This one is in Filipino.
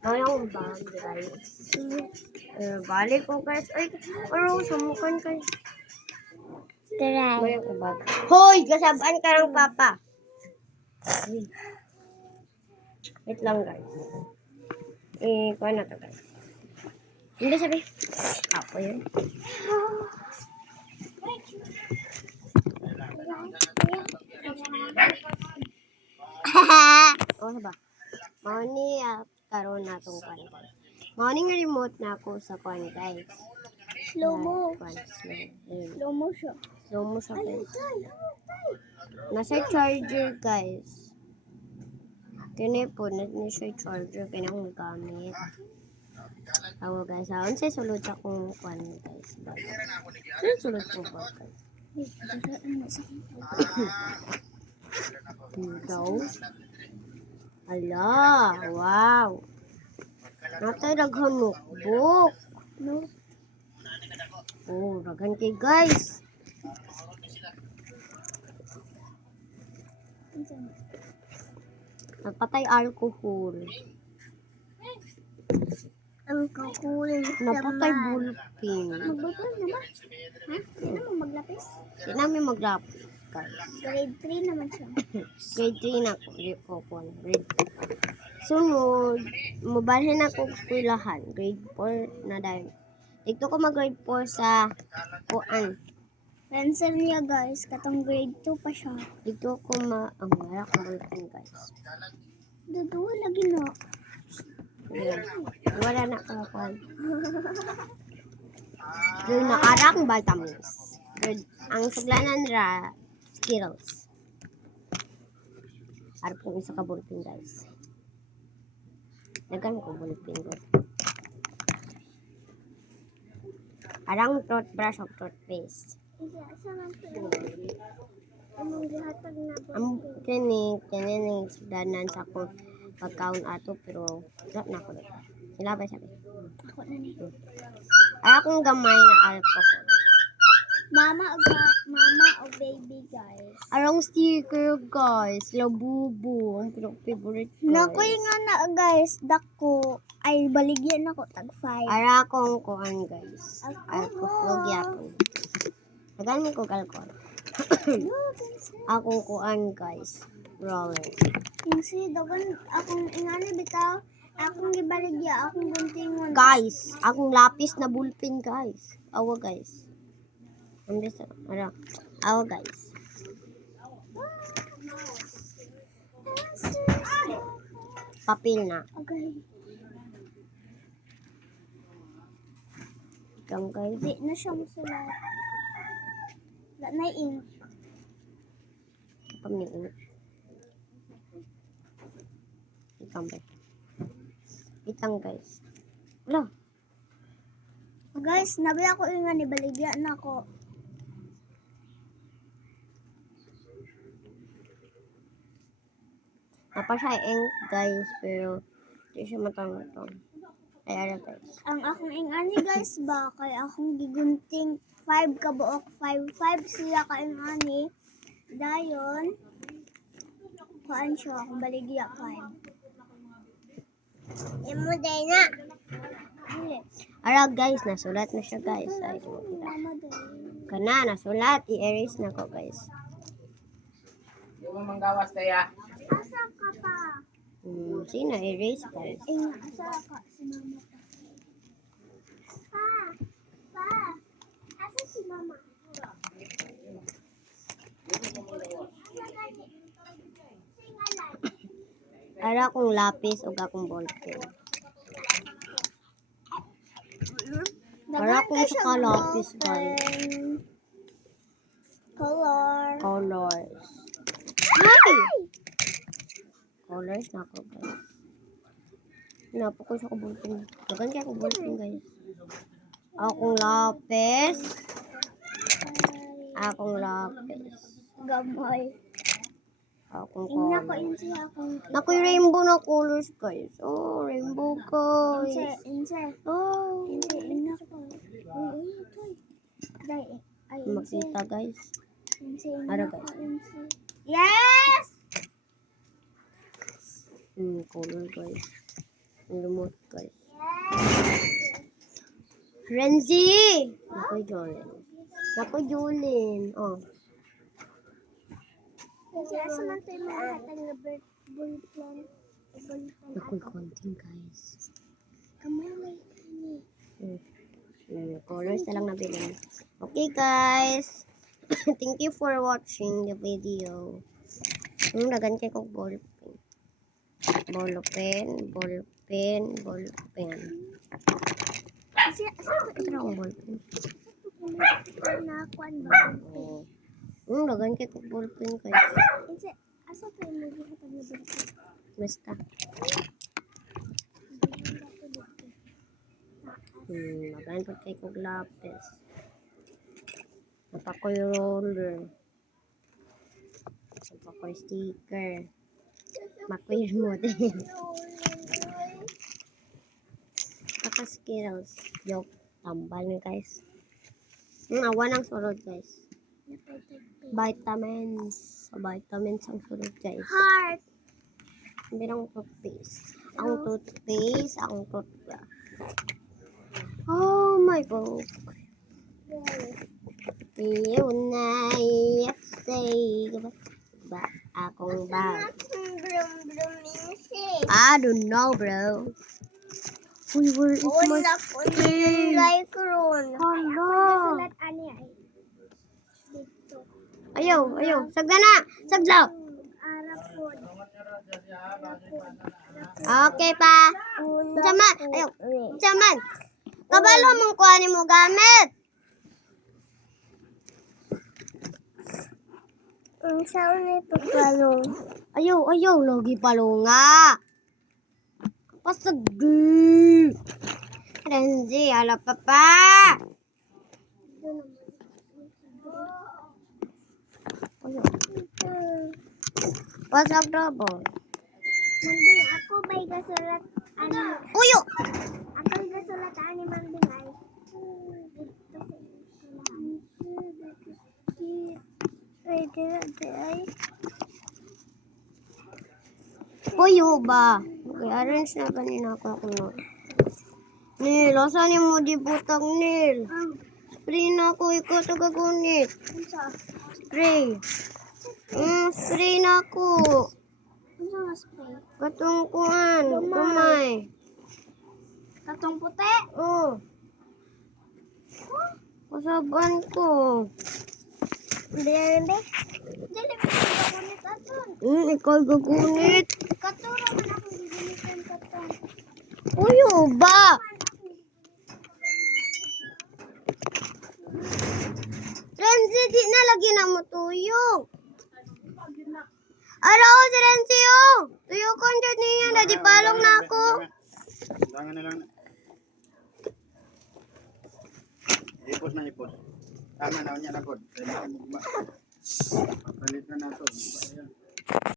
Ngayong bag, guys. Balik ko, guys. Ay, pero samukan kayo. Try. Ngayong bag. Hoy! Kasabaan ka ng papa. Wait lang, guys. Kuha na to, guys. Hindi sabi. Ako yun. O, ba? Mauni karon na itong kwan. Mauni nga remote na ako sa kwan, guys. Slow mo. Slow. Slow mo siya. Slow mo siya, guys. Nasa charger, guys. Kini po, nasa siya charger. Kaya akong gamit. Ako, guys. Unsay sulod sa kong kwan, guys. Ano sulod ko ba, guys? Daw. Ala, wow. Natay daghang notebook. No. Oh, daghan kay guys. Napatay alcohol. Ang kakul. Napatay ballpen. Magbabal naman. Ha? Hindi mo maglapis? Di namin maglapis, guys. Grade 3 naman siya. Grade 3 na ko. Grade 4. Sunod, mabalhin ako sa eskwelahan. Grade 4 na dahil. Dito ko mag-grade 4 sa kuan. Pencil niya guys, katong grade 2 pa siya. Dito ko ang wala kong ballpen, guys. Duduwa lagi na. Ayan. Wala na ako kuan. Yung nakarang vitamins. Good. Ang suglanan ra Skittles. Harap kong isa ka ballpen, guys. Dagan ko ballpen, guys. Arang toothbrush o toothpaste. Anong gihatag na ba? Ang kini suglanan sa akong pagkaon ato pero wala na ako dito. Sila ba sabi? Ako na ni. Ay akong gamay na alcohol. Mama o baby guys. Arang sticker, guys. Labubo. Ang favorite, guys. Nakoy nga na guys, dako ay baligyan ako tag 5. Ara akong kuan, guys. Alcohol. Alcohol gyapon. Nagan ko alcohol. Akong kuan, guys. Roller. Yung si dagan akong ingani bitaw, akong gibaligya, akong guntingon. Guys, akong lapis na ballpen, guys. Awa, guys. Awa, guys. Papel na. Okay. Ikaw, guys. Di na siya musulat. Wala na ink. Pamilin. Ikaw, guys. Itang, guys. Wala. Guys, nabi ako ingani baligya na ako. Napa siya ink, guys, pero di siya matang-matang. Ay, ara, guys. Ang akong ingani guys ba kay akong gigunting 5 ka buok 5 siya ka ingani. Dayon kuan siya akong baligya 5. Imo day na. Ara, guys, nasulat na siya, guys. Ay, di mo kita. Mama day. Kana, nasulat. I-erase na ko, guys. Yung manggawas tayo. Asa ka pa? Sino? Erase, guys. Asa ka si mama pa? Pa. Asa si mama? Ara akong lapis o akong ballpen. Ara akong saka lapis, guys. Color. Colors. Hi! Colors na ako, guys. Napo ko sa ballpen. Dagan kaya ako ballpen, guys. Akong lapis. Akong lapis. Gamay. Akong Ina ko colors. yun siya akong. Naku, rainbow na colors, guys. Oh, rainbow, guys. Inse. Oh, Ina ko. Day. Ay, makita, guys. Inse. Ara, guys. Yes! Color, guys. Lumot, guys. Renzi! Nakoy Jolin. Nakoy Jolin. Oh. Kasi asa man tayo mga hatang na bullpen. Nakoy konting, guys. Kamay may kani. Colors na lang nabili. Okay, guys. Thank you for watching the video. Dagan kay kong ballpen. Ballpen. Kasi asa Ito akong ballpen. nakakuan ba? Dagan kay kong ballpen, guys. Kasi asa tayo mga hatang na bullpen. Basta. Dagan po kay kong lapis. Napakoy roller. Napakoy sticker. Makoy model. Saka Skittles. Joke. Tambal nyo, guys. Awan ang surod, guys. Vitamins. Vitamins ang surod, guys. Heart. Hindi lang toothpaste. Ang toothpaste, ang toothbrush. Oh my God. Yun na say ba akong bag. I don't know, bro. Uy, where is my thing? Like ron. Hala. Sulat ani ay. Dito. Ayaw. Sagda na. Saglaw. Arap po. Okay pa. Saman. Ayaw. Saman. Kabalo mong kuhanin mo gamit. Ang sound ni pagkalong. Ayaw. Logi palunga. Pasagi. Renzi, ala papa. Ayaw. Pasag double. Manding ako bay gasulat ani. Uyo. Ako gasulat ani manding ay. Uyo ba? Okay, arrange na kanina ako no. Nil, asan yung mo di butang, Nil? Spray na ako, ikaw tagagunit. Spray. Spray na ako. Ano nga spray? Katong kuhan, kumay. Katong puti. Oh. Kasaban ko. Hindi. Dili ko gagunit aton. Ikaw gagunit. Katura man akong gigunitan katong. Uyo ba? Renzi, di na lagi na mo tuyok. Araw, si Renzi, oh. Tuyokon dyan niya. Dadi palong na ako. Dangan na lang. Ipos na ipos. Tama na niya na pod. Papalit na nato.